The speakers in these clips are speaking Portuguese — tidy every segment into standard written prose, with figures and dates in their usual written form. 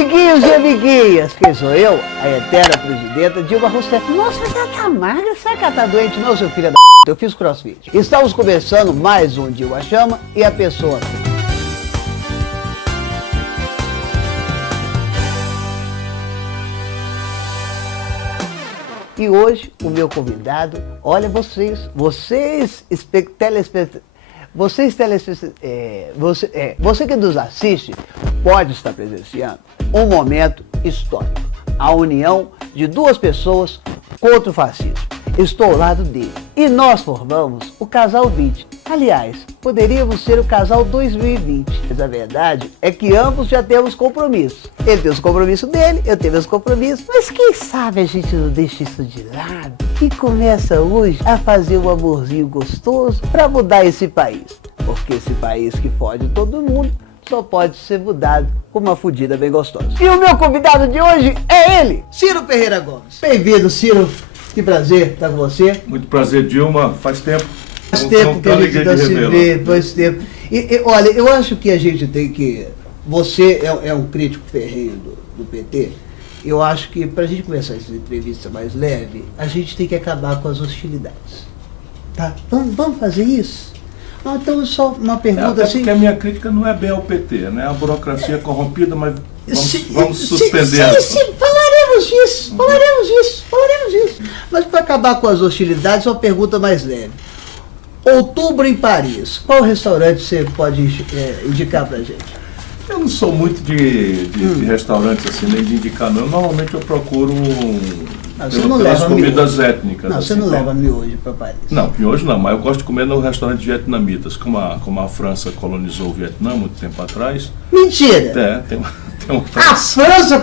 amiguinhos e amiguinhas, quem sou eu? A eterna presidenta Dilma Rousseff. Nossa, mas ela tá magra, será que ela tá doente? Não, seu filho da eu fiz crossfit. Estamos começando mais um Dilma Chama e a pessoa. E hoje o meu convidado, olha você que nos assiste pode estar presenciando um momento histórico, a união de duas pessoas contra o fascismo. Estou ao lado dele e nós formamos o Casal 20. Aliás, poderíamos ser o Casal 2020. Mas a verdade é que ambos já temos compromisso. Ele tem os compromissos dele, eu tenho os compromissos. Mas quem sabe a gente não deixa isso de lado e começa hoje a fazer um amorzinho gostoso para mudar esse país. Porque esse país que fode todo mundo só pode ser mudado com uma fudida bem gostosa. E o meu convidado de hoje é ele, Ciro Ferreira Gomes. Bem-vindo, Ciro. Que prazer estar com você. Muito prazer, Dilma. Faz tempo. Faz tempo que a gente não se vê, faz tempo. Olha, eu acho que a gente tem que... Você é um crítico ferrenho do PT. Eu acho que para a gente começar essa entrevista mais leve, a gente tem que acabar com as hostilidades. Tá? Vamos fazer isso? Então, só uma pergunta assim... Porque a minha crítica não é bem ao PT, né? A burocracia corrompida, mas vamos suspender. Sim, falaremos disso. Mas para acabar com as hostilidades, uma pergunta mais leve. Outubro em Paris, qual restaurante você pode indicar pra gente? Eu não sou muito de restaurantes assim, nem de indicar não. Normalmente eu procuro pelas comidas étnicas. Não, assim, você não leva miojo para Paris. Não, miojo não, mas eu gosto de comer no restaurante vietnamitas, como a França colonizou o Vietnã muito tempo atrás. Mentira! Tem uma... A França...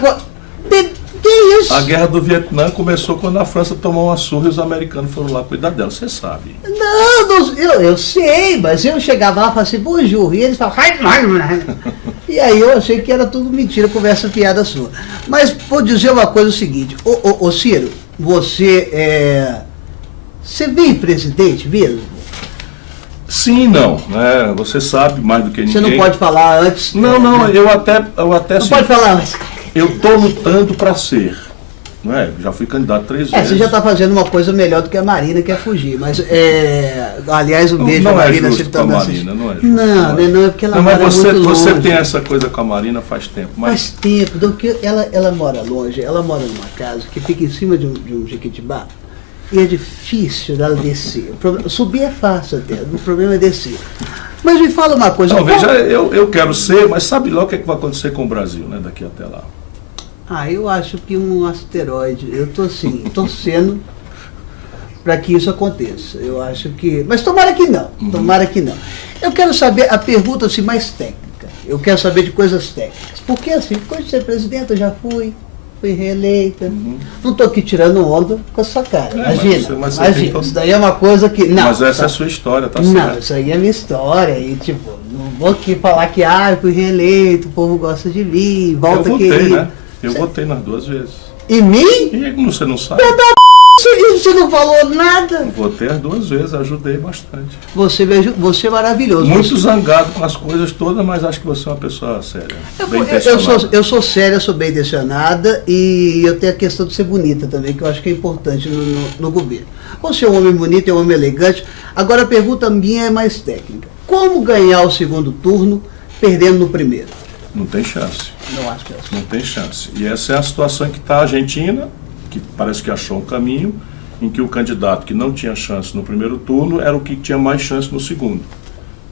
Que isso? A guerra do Vietnã começou quando a França tomou uma surra e os americanos foram lá cuidar dela, você sabe. Não, eu sei, mas eu chegava lá e falava assim, bonjour, e eles falavam, e aí eu achei que era tudo mentira, conversa piada sua. Mas vou dizer uma coisa, o seguinte, ô Ciro, você vem presidente mesmo? Sim e não, né? Você sabe mais do que ninguém. Você não pode falar antes? Não, eu até não sim, pode falar antes. Eu estou lutando para ser, não é? Já fui candidato 3 vezes. Você já está fazendo uma coisa melhor do que a Marina, que é fugir, mas aliás, um beijo não a Marina. É justo com a Marina, não é justo. Não, é porque ela mora mas muito longe. Você tem essa coisa com a Marina faz tempo. Faz tempo, porque ela mora longe, ela mora numa casa que fica em cima de um jequitibá, e é difícil dela descer. Subir é fácil até, o problema é descer. Mas me fala uma coisa. Não, veja, eu quero ser, mas sabe lá o que, é que vai acontecer com o Brasil, né, daqui até lá? Eu acho que um asteroide, eu estou assim, torcendo para que isso aconteça. Eu acho que... Mas tomara que não, Eu quero saber a pergunta assim, mais técnica. Eu quero saber de coisas técnicas. Porque assim, depois de ser presidente, eu já fui reeleita. Não estou aqui tirando onda com a sua cara. Imagina, isso daí é uma coisa que... Não, mas essa é a sua história, tá certo? Não, isso aí é minha história. E tipo, não vou aqui falar que eu fui reeleito, o povo gosta de mim, volta querido. Né? Eu votei nas 2 vezes. E mim? E você não sabe? Você não falou nada? Eu votei as 2 vezes, ajudei bastante. Você é maravilhoso. Muito zangado com as coisas todas, mas acho que você é uma pessoa séria. Eu sou séria, sou bem intencionada e eu tenho a questão de ser bonita também, que eu acho que é importante no governo. Você é um homem bonito, é um homem elegante. Agora a pergunta minha é mais técnica. Como ganhar o segundo turno perdendo no primeiro? Não tem chance. Não acho que é assim. Não tem chance. E essa é a situação que está a Argentina, que parece que achou um caminho, em que o candidato que não tinha chance no primeiro turno era o que tinha mais chance no segundo.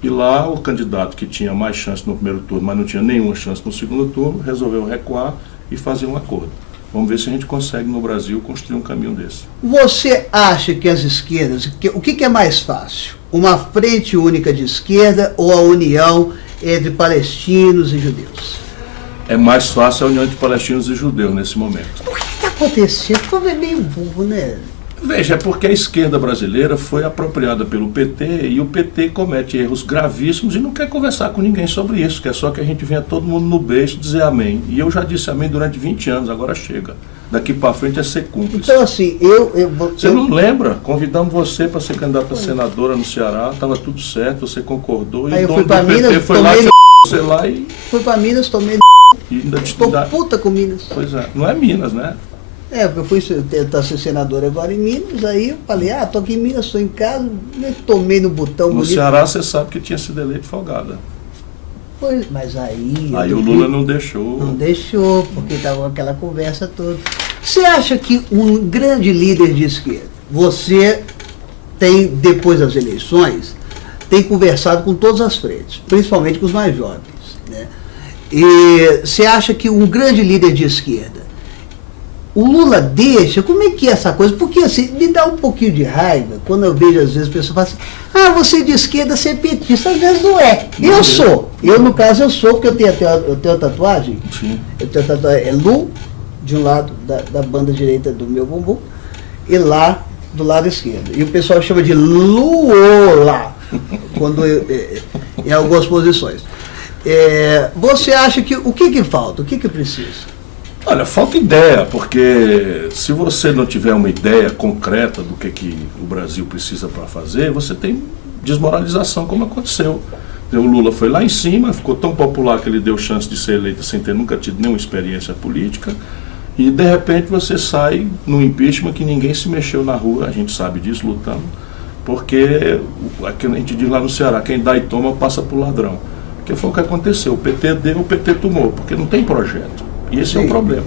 E lá o candidato que tinha mais chance no primeiro turno, mas não tinha nenhuma chance no segundo turno, resolveu recuar e fazer um acordo. Vamos ver se a gente consegue no Brasil construir um caminho desse. Você acha que as esquerdas, o que é mais fácil? Uma frente única de esquerda ou a união entre palestinos e judeus? É mais fácil a união entre palestinos e judeus nesse momento. O que está acontecendo? O povo é meio burro, né? Veja, é porque a esquerda brasileira foi apropriada pelo PT e o PT comete erros gravíssimos e não quer conversar com ninguém sobre isso, quer só que a gente venha todo mundo no beijo dizer amém. E eu já disse amém durante 20 anos, agora chega. Daqui para frente é ser cúmplice. Então assim, Você não lembra? Convidamos você para ser candidata a senadora no Ceará, estava tudo certo, você concordou. Aí e eu o fui dono para do PT Minas, foi lá, tomei você lá e... Fui para Minas, tomei E ainda Estou puta com Minas. Pois é, não é Minas, né? Porque eu fui tentar ser senador agora em Minas, aí eu falei, tô aqui em Minas, estou em casa, tomei no botão No bonito. Ceará você sabe que tinha sido eleito folgada. Pois, mas aí... Aí o Lula não deixou. Não deixou, porque estava aquela conversa toda. Você acha que um grande líder de esquerda, você tem, depois das eleições, tem conversado com todas as frentes, principalmente com os mais jovens, né? E você acha que um grande líder de esquerda, o Lula deixa, como é que é essa coisa? Porque assim, me dá um pouquinho de raiva quando eu vejo às vezes pessoas falam assim, você de esquerda, você é petista, às vezes não é. Eu sou. Eu, no caso, eu sou, porque eu tenho tatuagem. Sim. Eu tenho tatuagem, é Lu, de um lado da banda direita do meu bumbum, e lá do lado esquerdo. E o pessoal chama de Luola, quando em algumas posições. Você acha que, o que falta? O que precisa? Olha, falta ideia, porque se você não tiver uma ideia concreta do que o Brasil precisa para fazer, você tem desmoralização, como aconteceu. O Lula foi lá em cima, ficou tão popular que ele deu chance de ser eleito sem ter nunca tido nenhuma experiência política, e de repente você sai no impeachment que ninguém se mexeu na rua, a gente sabe disso, lutando, porque a gente diz lá no Ceará, quem dá e toma passa por ladrão. Que foi o que aconteceu, o PT deu, o PT tomou, porque não tem projeto. E esse é o problema.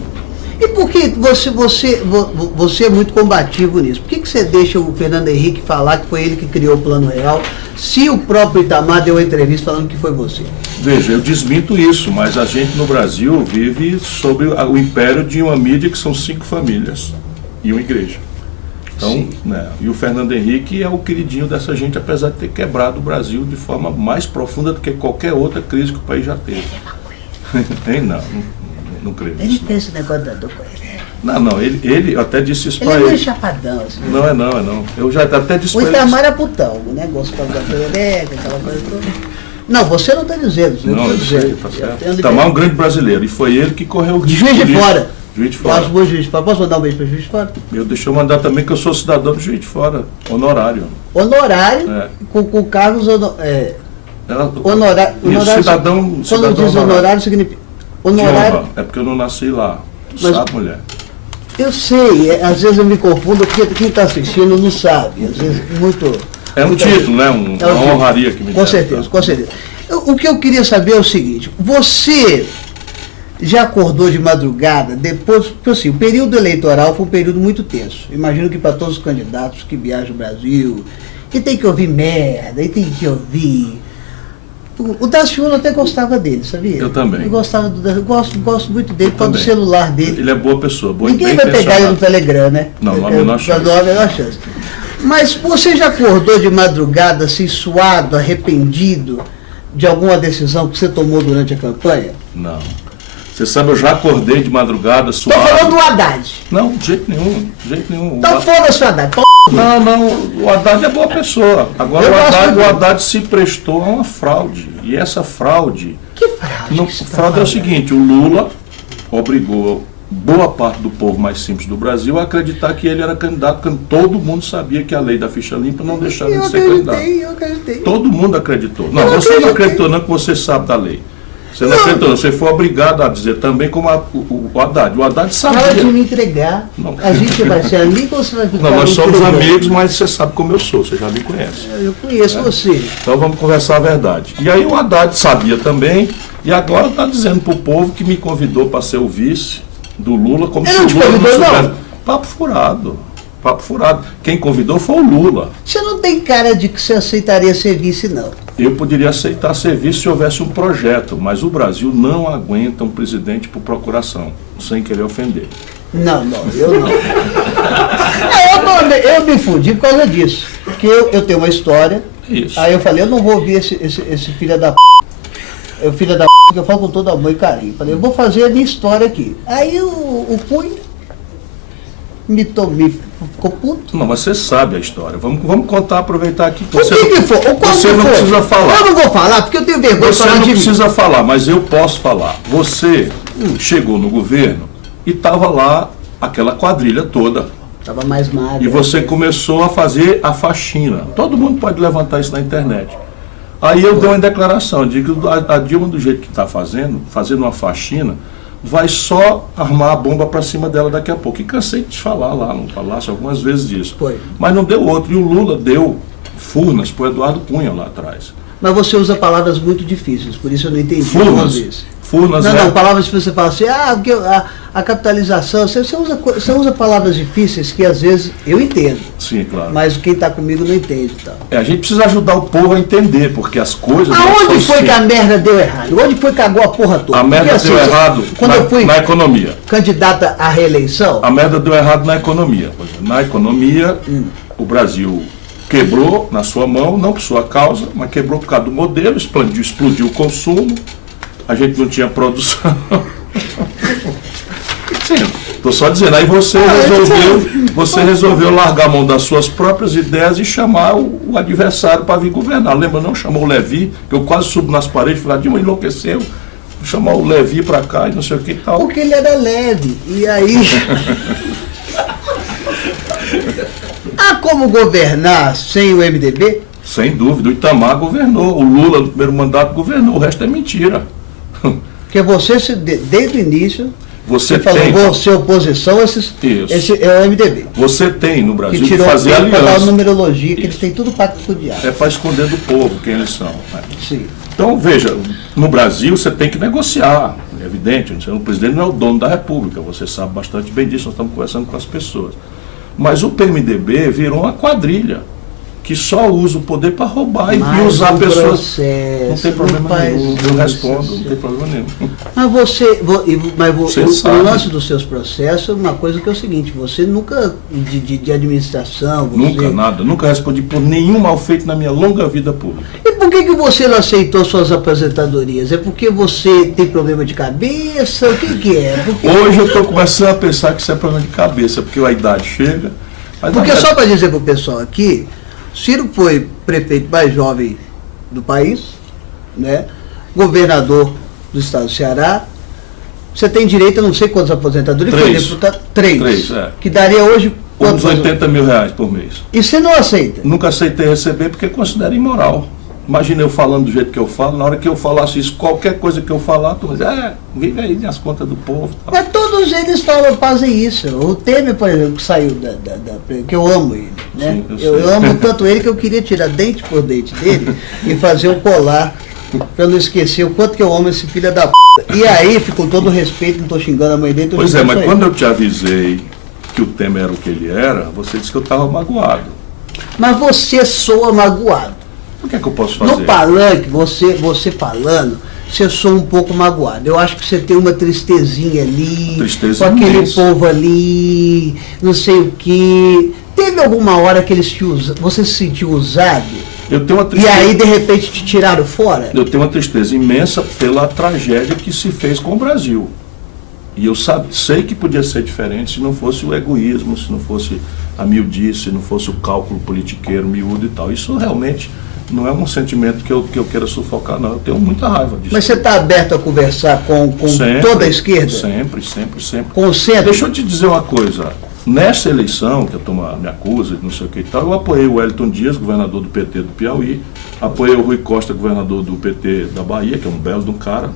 E por que você é muito combativo nisso? Por que você deixa o Fernando Henrique falar que foi ele que criou o Plano Real, se o próprio Itamar deu uma entrevista falando que foi você? Veja, eu desminto isso, mas a gente no Brasil vive sob o império de uma mídia que são 5 famílias e uma igreja. Então, né, e o Fernando Henrique é o queridinho dessa gente, apesar de ter quebrado o Brasil de forma mais profunda do que qualquer outra crise que o país já teve. Não creio nisso. Ele fez esse negócio da dor com ele. Não, ele até disse isso para ele. Ele é meio chapadão, assim. Não. Eu já até disse para ele. O Itamar é putão, o negócio com a perereca, aquela coisa toda. Não, você não está dizendo. Não, eu sei, tá certo. Itamar é um grande brasileiro, e foi ele que correu o risco. Juiz de Fora. Juiz de Fora. Posso mandar um beijo para o Juiz de Fora? Deixa eu mandar também que eu sou cidadão do Juiz de Fora, honorário. Honorário, com cargos honorário. Cidadão quando diz honorário, significa... Honorário. É porque eu não nasci lá. Tu sabe, mulher? Eu sei, às vezes eu me confundo, porque quem está assistindo não sabe. Às vezes muito. É um título, né? Uma honraria que me Com certeza, com certeza. O que eu queria saber é o seguinte: você já acordou de madrugada depois? Porque assim, o período eleitoral foi um período muito tenso. Imagino que para todos os candidatos que viajam o Brasil, e tem que ouvir merda, e tem que ouvir. O Daciolo até gostava dele, sabia? Eu também. Eu gostava gosto muito dele, por causa do celular dele. Ele é boa pessoa, boa. Ninguém vai pegar ele no Telegram, né? Não há a menor chance. Não há a menor chance. Mas você já acordou de madrugada, assim, suado, arrependido de alguma decisão que você tomou durante a campanha? Não. Você sabe, eu já acordei de madrugada, suado. Estou falando do Haddad. Não, de jeito nenhum. Então foda-se o Haddad. Não, o Haddad é boa pessoa. Agora o Haddad se prestou a uma fraude. E essa fraude... Que fraude? Fraude é o seguinte, o Lula obrigou boa parte do povo mais simples do Brasil a acreditar que ele era candidato, quando todo mundo sabia que a lei da ficha limpa não deixava ele ser candidato. Eu acreditei. Todo mundo acreditou. Não, você não acreditou não, que você sabe da lei. Você não acreditou, você foi obrigado a dizer também como o Haddad. O Haddad sabia. Para de me entregar. Não. A gente vai ser amigo ou você vai ficar? Não, nós somos amigos, mas você sabe como eu sou, você já me conhece. Eu conheço você. Então vamos conversar a verdade. E aí o Haddad sabia também, e agora está dizendo para o povo que me convidou para ser o vice do Lula, como se o Lula não soubesse. Papo furado. Quem convidou foi o Lula. Você não tem cara de que você aceitaria ser vice, não. Eu poderia aceitar ser vice se houvesse um projeto, mas o Brasil não aguenta um presidente por procuração, sem querer ofender. Não, eu não. Eu me fudi por causa disso. Porque eu tenho uma história. Isso. Aí eu falei, eu não vou ouvir esse filho da p. É o filho da p que eu falo com todo amor e carinho. Falei, eu vou fazer a minha história aqui. Aí o Cunha me tomei, ficou puto. Não, mas você sabe a história. Vamos contar, aproveitar aqui. Você não precisa falar. Eu não vou falar, porque eu tenho vergonha de falar de mim. Você não precisa falar, mas eu posso falar. Você chegou no governo e estava lá aquela quadrilha toda. Estava mais magro. E você começou a fazer a faxina. Todo mundo pode levantar isso na internet. Aí eu dei uma declaração, digo que a Dilma, do jeito que está fazendo uma faxina, vai só armar a bomba para cima dela daqui a pouco. E cansei de falar lá no Palácio algumas vezes disso. Foi. Mas não deu outro. E o Lula deu Furnas para o Eduardo Cunha lá atrás. Mas você usa palavras muito difíceis, por isso eu não entendi. Furnas Não, palavras que você fala assim, porque a capitalização, você usa palavras difíceis que às vezes eu entendo. Sim, claro. Mas quem está comigo não entende. Então. A gente precisa ajudar o povo a entender, porque as coisas... Aonde foi que a merda deu errado? Onde foi que cagou a porra toda? A merda porque, deu errado quando eu fui na economia. Candidata à reeleição... A merda deu errado na economia. Na economia, o Brasil quebrou na sua mão, não por sua causa, mas quebrou por causa do modelo, explodiu o consumo, a gente não tinha produção. Sim, estou só dizendo, aí você resolveu largar a mão das suas próprias ideias e chamar o adversário para vir governar. Lembra, não? Chamou o Levi, que eu quase subo nas paredes e falei, Dilma enlouqueceu, vou chamar o Levi para cá e não sei o que e tal. Porque ele era leve, e aí... Há como governar sem o MDB? Sem dúvida, o Itamar governou, o Lula no primeiro mandato governou, o resto é mentira. Porque você, desde o início, você falou, tem... vou ser oposição, esse é o MDB. Você tem no Brasil que tirou que fazer aliança. Para dar numerologia, que eles têm tudo pacto com o diabo. É para esconder do povo quem eles são. Né? Sim. Então, veja, no Brasil você tem que negociar, é evidente, o presidente não é o dono da República, você sabe bastante bem disso, nós estamos conversando com as pessoas. Mas o PMDB virou uma quadrilha que só usa o poder para roubar e usar pessoas. Não tem problema nenhum, eu respondo, não tem problema nenhum. Mas o lance dos seus processos é uma coisa que é o seguinte, você nunca, de administração... Nunca respondi por nenhum mal feito na minha longa vida pública. E por que você não aceitou suas aposentadorias? É porque você tem problema de cabeça? O que é? Hoje eu estou começando a pensar que isso é problema de cabeça, porque a idade chega... Porque só para dizer para o pessoal aqui... Ciro foi prefeito mais jovem do país, né? Governador do estado do Ceará. Você tem direito a não sei quantas aposentadorias. 3. Três. Que daria hoje... Uns 80 mil reais por mês. E você não aceita? Nunca aceitei receber porque considero imoral. Imagina eu falando do jeito que eu falo, na hora que eu falasse isso, qualquer coisa que eu falar, tu vai dizer, vive aí nas contas do povo. Tal. Mas todos eles fazem isso. O Temer, por exemplo, que saiu que eu amo ele, né? Sim, eu amo tanto ele que eu queria tirar dente por dente dele e fazer um colar para não esquecer o quanto que eu amo esse filho da p. E aí, com todo respeito, não estou xingando a mãe dele. Pois é, mas quando eu te avisei que o Temer era o que ele era, você disse que eu estava magoado. Mas você soa magoado. O que é que eu posso fazer? No palanque, você falando, você soa um pouco magoado. Eu acho que você tem uma tristezinha ali, com aquele povo ali, não sei o quê. Teve alguma hora que você se sentiu usado? Eu tenho uma tristeza. E aí, de repente, te tiraram fora? Eu tenho uma tristeza imensa pela tragédia que se fez com o Brasil. E eu sei que podia ser diferente se não fosse o egoísmo, se não fosse a miudice, se não fosse o cálculo politiqueiro miúdo e tal. Isso realmente... não é um sentimento que eu queira sufocar, não. Eu tenho muita raiva disso. Mas você está aberto a conversar com toda a esquerda? Sempre. Com o centro? Deixa eu te dizer uma coisa. Nessa eleição, que a turma me acusa, não sei o que e tal, eu apoiei o Wellington Dias, governador do PT do Piauí, apoiei o Rui Costa, governador do PT da Bahia, que é um belo de um cara,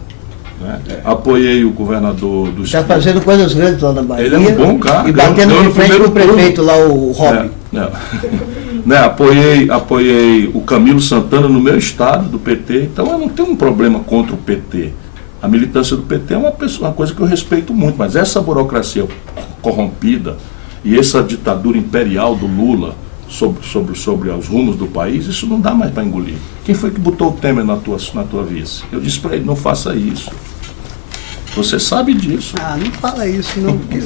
né? Apoiei o governador do... Está fazendo coisas grandes lá na Bahia. Ele é um bom cara. E batendo de frente com o prefeito lá, o Robin. Né, apoiei o Camilo Santana no meu estado do PT, então eu não tenho um problema contra o PT. A militância do PT é uma coisa que eu respeito muito, mas essa burocracia corrompida e essa ditadura imperial do Lula sobre os rumos do país, isso não dá mais para engolir. Quem foi que botou o Temer na tua vice? Eu disse para ele, não faça isso. Você sabe disso. Não fala isso não, porque...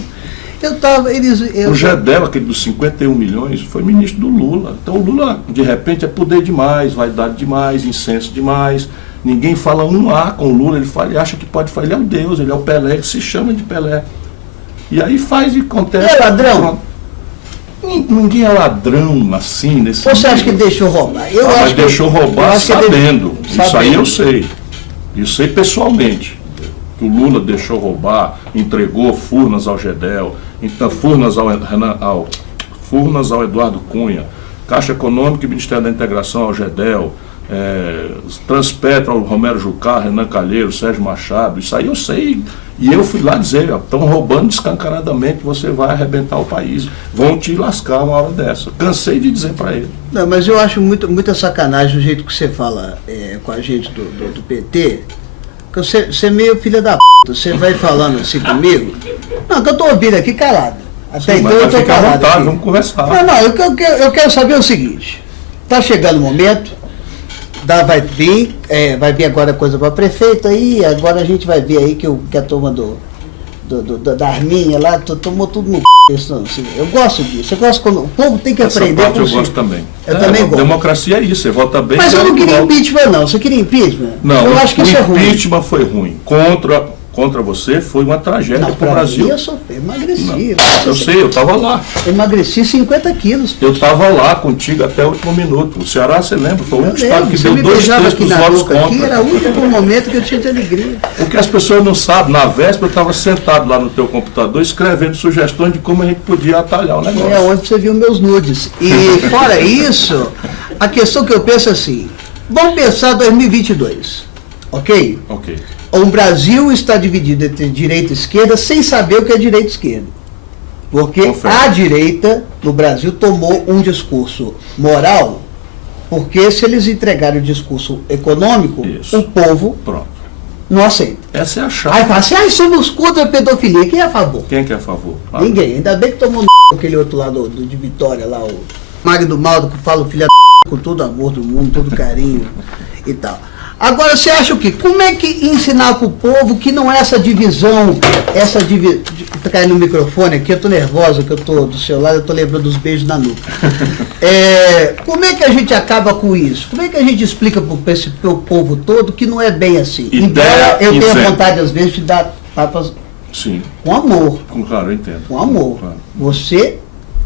O Gedel, aquele dos 51 milhões, foi ministro do Lula. Então o Lula, de repente, é poder demais, vaidade demais, incenso demais. Ninguém fala um A com o Lula, ele acha que pode falar, ele é um Deus, ele é o Pelé, ele se chama de Pelé. E aí faz e acontece. É ladrão? Ninguém é ladrão assim, nesse Você acha que ele deixou roubar? Mas deixou roubar sabendo. Isso aí eu sei. Eu sei pessoalmente. Que o Lula deixou roubar, entregou Furnas ao Gedel, então Furnas ao Eduardo Cunha, Caixa Econômica e Ministério da Integração ao Gedel, Transpetra, o Romero Jucá, Renan Calheiro, Sérgio Machado, isso aí eu sei. E eu fui lá dizer, estão roubando descancaradamente, você vai arrebentar o país, vão te lascar uma hora dessa. Cansei de dizer para ele. Não, mas eu acho muita sacanagem o jeito que você fala com a gente do PT, que você é meio filha da p***, você vai falando assim comigo. Não, que eu estou ouvindo aqui calado. Até sim, então eu estou calado. Vontade, vamos conversar. Não, eu quero saber o seguinte, está chegando o momento, vai vir agora coisa para prefeito aí, agora a gente vai ver aí que a turma da Arminha lá tomou tudo no c***. Assim, eu gosto disso, eu gosto quando o povo tem que essa aprender. Parte eu gosto também. Eu também gosto. Democracia é isso, você vota bem. Mas eu não queria impeachment não, você queria impeachment? Não, eu acho que isso é ruim. O impeachment foi ruim. Contra você foi uma tragédia para o Brasil. Mim, eu emagreci. Eu sei, eu estava lá. Eu emagreci 50 quilos. Eu estava lá contigo até o último minuto. O Ceará, você lembra? Foi o único estado que deu 2/3 dos votos contra. Aqui era o único momento que eu tinha de alegria. O que as pessoas não sabem, na véspera eu estava sentado lá no teu computador escrevendo sugestões de como a gente podia atalhar o negócio. É onde você viu meus nudes. E fora isso, a questão que eu penso assim, vamos pensar 2022, ok? Ok. O Brasil está dividido entre direita e esquerda sem saber o que é direita e esquerda. Porque a direita no Brasil tomou um discurso moral, porque se eles entregarem o discurso econômico, o povo não aceita. Essa é a chave. Aí fala assim, somos contra a pedofilia. Quem é a favor? Quem é que é a favor? Ninguém. Ainda bem que tomou aquele outro lá de Vitória, lá, o Magno Maldo, que fala o filho com todo amor do mundo, todo carinho e tal. Agora, você acha o quê? Como é que ensinar para o povo que não é essa divisão, tá caindo no microfone aqui, eu tô nervosa, que eu tô do seu lado, eu tô lembrando dos beijos na nuca. Como é que a gente acaba com isso? Como é que a gente explica para esse povo todo que não é bem assim? Embora eu tenha vontade, às vezes, de dar tapas com amor. Claro, eu entendo. Com amor. Claro. Você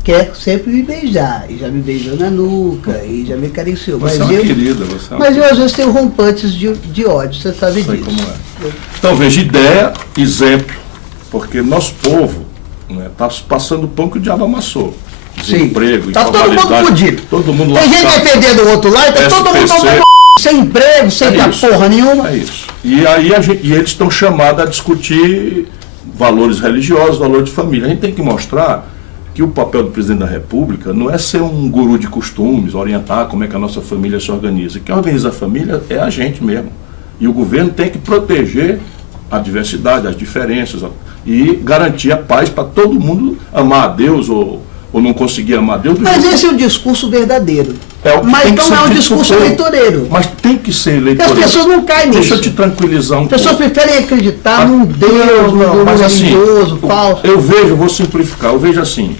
quer sempre me beijar, e já me beijou na nuca, e já me acariciou. Você é uma querida, você é uma mas eu às vezes tenho rompantes de ódio, você sabe disso. Como é. Então veja, ideia, exemplo, porque nosso povo está passando o pão que o diabo amassou. Desemprego, está todo mundo fodido. Todo mundo tem gente defendendo o outro lado, está todo mundo sem emprego, sem porra nenhuma. É isso. E aí e eles estão chamados a discutir valores religiosos, valores de família. A gente tem que mostrar que o papel do presidente da República não é ser um guru de costumes, orientar como é que a nossa família se organiza. Quem organiza a família é a gente mesmo. E o governo tem que proteger a diversidade, as diferenças e garantir a paz para todo mundo amar a Deus ou não conseguir amar a Deus. Mas esse é o discurso verdadeiro. Mas não é um discurso eleitoreiro. Mas tem que ser eleitoreiro. As pessoas não caem nisso. Deixa eu te tranquilizar um pouco. As pessoas preferem acreditar num Deus, num religioso, falso. Eu vou simplificar, eu vejo assim,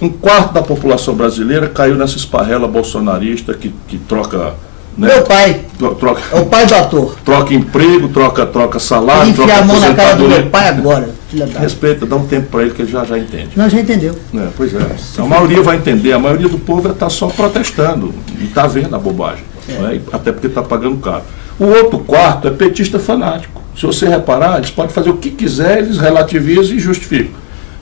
1/4 da população brasileira caiu nessa esparrela bolsonarista que troca... Né? Meu pai, é o pai do ator. Troca emprego, troca salário, troca a mão na cara do meu pai agora. Respeita, dá um tempo para ele que ele já entende. Não, já entendeu. Pois é. A maioria vai entender, a maioria do povo está só protestando e está vendo a bobagem. Até porque está pagando caro. O outro quarto é petista fanático. Se você reparar, eles podem fazer o que quiser, eles relativizam e justificam.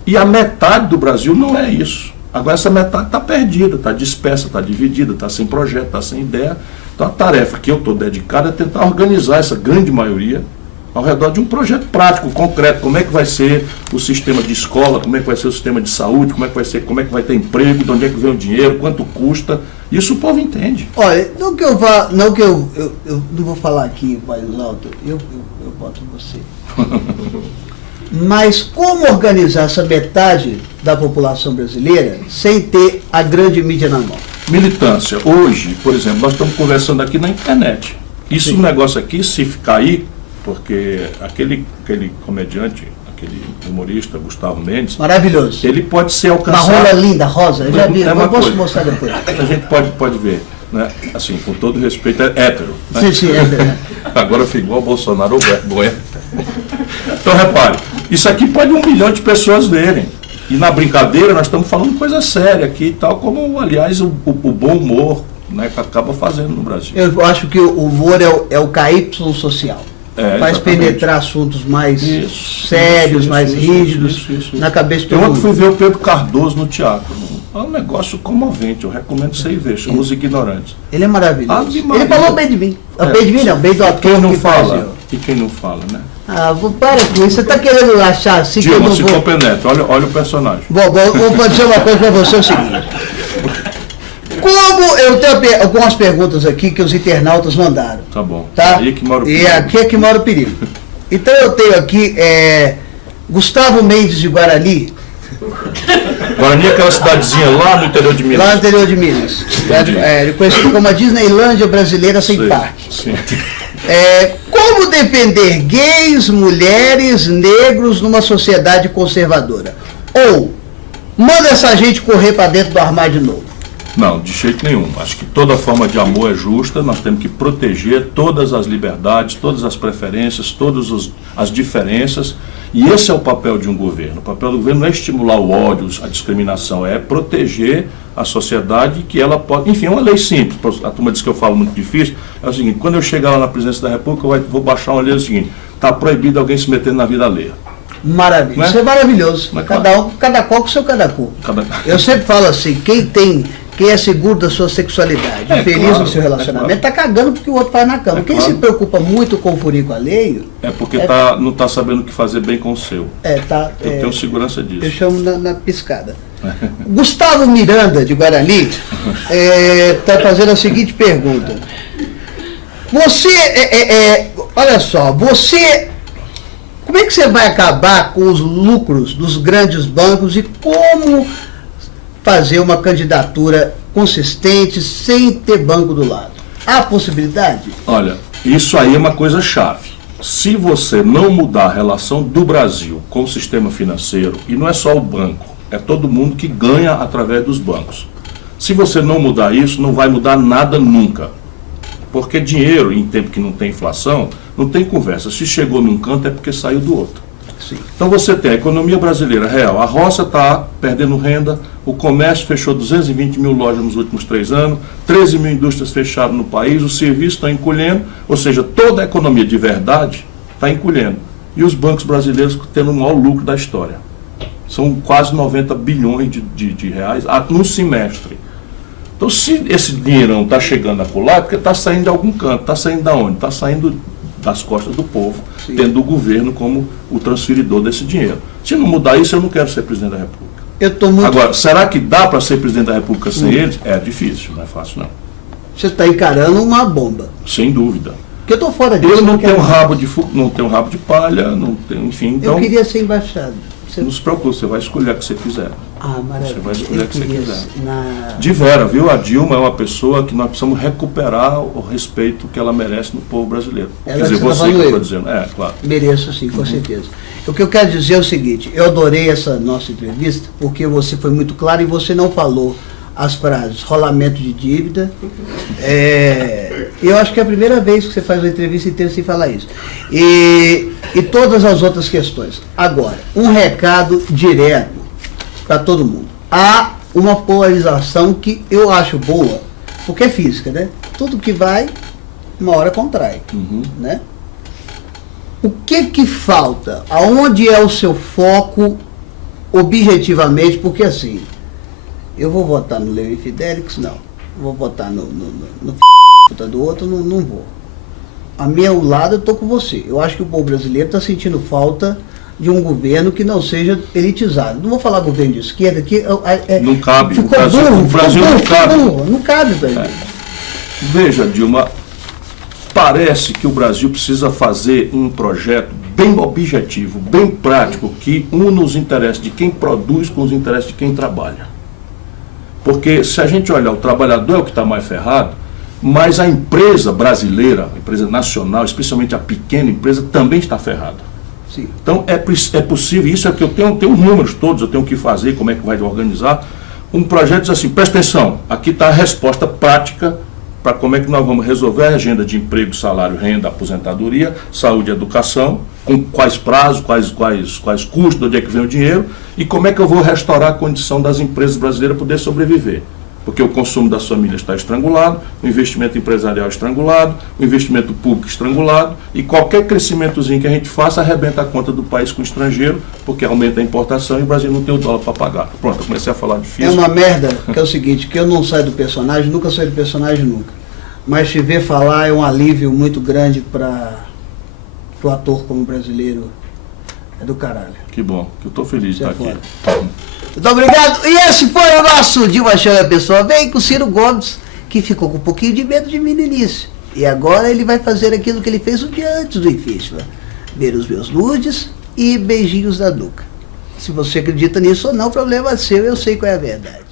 E a metade do Brasil não é isso. Agora essa metade está perdida, está dispersa, está dividida, está sem projeto, está sem ideia. Então a tarefa que eu estou dedicado é tentar organizar essa grande maioria ao redor de um projeto prático, concreto. Como é que vai ser o sistema de escola, como é que vai ser o sistema de saúde, como é que vai ter emprego, de onde é que vem o dinheiro, quanto custa. Isso o povo entende. Olha, não que eu não vou falar aqui mais alto, eu boto você. Mas como organizar essa metade da população brasileira sem ter a grande mídia na mão? Militância. Hoje, por exemplo, nós estamos conversando aqui na internet. Isso, um negócio aqui, se ficar aí, porque aquele comediante, aquele humorista, Gustavo Mendes... Maravilhoso. Ele pode ser alcançado... Uma rola linda, rosa. Eu já vi, eu posso mostrar depois. A gente pode ver. Né? Assim, com todo respeito, é hétero. Né? Sim, hétero. Agora ficou igual o Bolsonaro ou Bueno. Então, repare, isso aqui pode 1 milhão de pessoas verem. E na brincadeira nós estamos falando coisa séria aqui, tal como, aliás, o bom humor, né, que acaba fazendo no Brasil. Eu acho que o humor é o KY social. Faz penetrar assuntos mais sérios, mais rígidos, na cabeça do mundo. Eu fui ver o Pedro Cardoso no teatro, É um negócio comovente, eu recomendo você ir ver, chama Os Ignorantes. Ele é maravilhoso. Ele falou bem de mim. Bem de mim não, bem do ator quem não que fala, fazia. e quem não fala, né? Para com isso. Você está querendo achar assim que eu Dilma, não se vou... compenetra, olha o personagem. Vou dizer uma coisa para você, é o seguinte. Como eu tenho algumas perguntas aqui que os internautas mandaram. Tá bom. Tá? Aí é que mora o perigo. E aqui é que mora o perigo. Então eu tenho aqui Gustavo Mendes de Guarani. Guarani é aquela cidadezinha lá no interior de Minas. Lá no interior de Minas. Conhecido como a Disneylândia brasileira sem parque. Sim. Como defender gays, mulheres, negros numa sociedade conservadora? Ou manda essa gente correr para dentro do armário de novo? Não, de jeito nenhum. Acho que toda forma de amor é justa, nós temos que proteger todas as liberdades, todas as preferências, todas as diferenças, e esse é o papel de um governo. O papel do governo não é estimular o ódio, a discriminação, é proteger a sociedade que ela pode... Enfim, é uma lei simples, a turma diz que eu falo muito difícil, é o seguinte, quando eu chegar lá na presidência da República, eu vou baixar uma lei, é o seguinte, está proibido alguém se meter na vida alheia. Maravilha, isso é maravilhoso. Cada qual com o seu cada cu. Eu sempre falo assim, quem é seguro da sua sexualidade, feliz no seu relacionamento, está cagando porque o outro faz na cama. Quem se preocupa muito com o furico alheio... É porque não está sabendo o que fazer bem com o seu. Eu tenho segurança disso. Eu chamo na piscada. Gustavo Miranda, de Guarani, está fazendo a seguinte pergunta. Olha só, como é que você vai acabar com os lucros dos grandes bancos e como fazer uma candidatura consistente sem ter banco do lado? Há possibilidade? Olha, isso aí é uma coisa chave. Se você não mudar a relação do Brasil com o sistema financeiro, e não é só o banco, é todo mundo que ganha através dos bancos. Se você não mudar isso, não vai mudar nada nunca. Porque dinheiro, em tempo que não tem inflação, não tem conversa. Se chegou num canto é porque saiu do outro. Sim. Então você tem a economia brasileira real. A roça está perdendo renda, o comércio fechou 220 mil lojas nos últimos 3 anos, 13 mil indústrias fechadas no país, os serviços estão encolhendo, ou seja, toda a economia de verdade está encolhendo. E os bancos brasileiros tendo o maior lucro da história. São quase 90 bilhões de reais num semestre. Então, se esse dinheirão está chegando a pular, é porque está saindo de algum canto. Está saindo de onde? Está saindo das costas do povo, sim, tendo o governo como o transferidor desse dinheiro. Se não mudar isso, eu não quero ser presidente da República. Agora, será que dá para ser presidente da República sem eles? É difícil, não é fácil não. Você está encarando uma bomba. Sem dúvida. Porque eu estou fora disso. Eu não tenho rabo de palha, não tenho, enfim. Então, eu queria ser embaixado. Não se preocupe, você vai escolher o que você quiser. Maravilha. Você vai escolher o que você quiser. De vera, viu? A Dilma é uma pessoa que nós precisamos recuperar o respeito que ela merece no povo brasileiro. Quer dizer, você que eu estou dizendo. Claro. Mereço sim, com certeza. O que eu quero dizer é o seguinte, eu adorei essa nossa entrevista, porque você foi muito claro e você não falou as frases rolamento de dívida. Eu acho que é a primeira vez que você faz uma entrevista inteira sem falar isso. E todas as outras questões. Agora, um recado direto para todo mundo. Há uma polarização que eu acho boa, porque é física, né? Tudo que vai, uma hora contrai. Né? O que falta? Aonde é o seu foco objetivamente? Porque assim, eu vou votar no Levi Fidelix? Não. Vou votar no do outro? Não vou. A meu lado eu estou com você. Eu acho que o povo brasileiro está sentindo falta de um governo que não seja elitizado. Não vou falar governo de esquerda, que não cabe. Ficou burro, o Brasil não cabe. Não cabe para ele. Veja, Dilma, parece que o Brasil precisa fazer um projeto bem objetivo, bem prático, que una os interesses de quem produz com os interesses de quem trabalha. Porque se a gente olhar, o trabalhador é o que está mais ferrado, mas a empresa brasileira, a empresa nacional, especialmente a pequena empresa, também está ferrada. Sim. Então é possível, isso é que eu tenho os números todos, eu tenho que fazer, como é que vai organizar. Um projeto diz assim, presta atenção, aqui está a resposta prática para como é que nós vamos resolver a agenda de emprego, salário, renda, aposentadoria, saúde e educação, com quais prazos, quais custos, de onde é que vem o dinheiro, e como é que eu vou restaurar a condição das empresas brasileiras poder sobreviver. porque o consumo das famílias está estrangulado, o investimento empresarial estrangulado, o investimento público estrangulado, e qualquer crescimentozinho que a gente faça arrebenta a conta do país com o estrangeiro, porque aumenta a importação e o Brasil não tem o dólar para pagar. Pronto, eu comecei a falar difícil. É uma merda, que é o seguinte, que eu não saio do personagem, nunca saio do personagem, nunca. Mas te ver falar é um alívio muito grande para o ator como brasileiro. É do caralho. Que bom, que eu estou feliz de estar aqui. Muito obrigado. E esse foi o nosso Dilma Chama a Pessoa Vem com o Ciro Gomes, que ficou com um pouquinho de medo de mim no início. E agora ele vai fazer aquilo que ele fez um dia antes do impeachment. Ver os meus nudes e beijinhos da nuca. Se você acredita nisso ou não, o problema é seu, eu sei qual é a verdade.